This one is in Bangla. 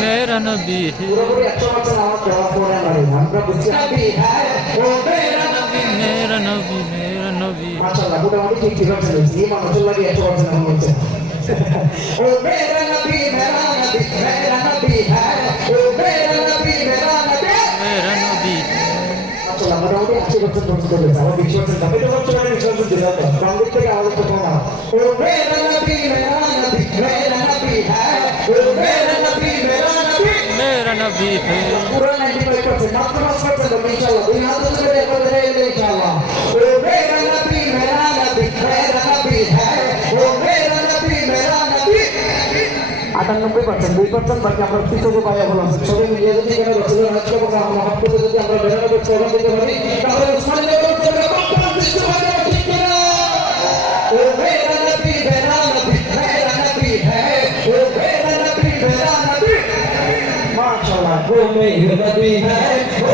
मेरा नबी है পুরোপুরি 100% আমার জবাব করে নাই আমরা বুঝছি নবী হ্যায় ও মেরা নবী मेरा नबी मेरा नबी মাশাআল্লাহ মোটামুটি ঠিক আছে এই মানুষের লাগে 100% মনে হচ্ছে ও মেরা নবী হ্যায় ও মেরা নবী मेरा नबी মাশাআল্লাহ মোটামুটি 100% পৌঁছে গেছে আমার 20% দাবি তো হচ্ছে মানে 20% দিলাম বাম দিক থেকে আওয়াজ তো কম ও মেরা নবী হ্যায় ও মেরা নবী मेरा नबी है पूरा 95% मात्र 5% होगा इंशाल्लाह दुई हाथ से मेरे को दे दे इंशाल्लाह ओ मेरा नबी है ओ मेरा नबी 98% 2% বাকি আমরা তৃতীয় পায়া বললাম সবাই মিলে যদি কেন রাসূলের হজ করব মহব্বতে যদি আমরা বেরোনো করতে দিতে পারি তাহলে উসমান নবীর জন্য কত সৃষ্টি হবে ঠিক না ও মেরা নবী है ओ मेरा नबी माशाल्लाह वो मेरा नबी है ओ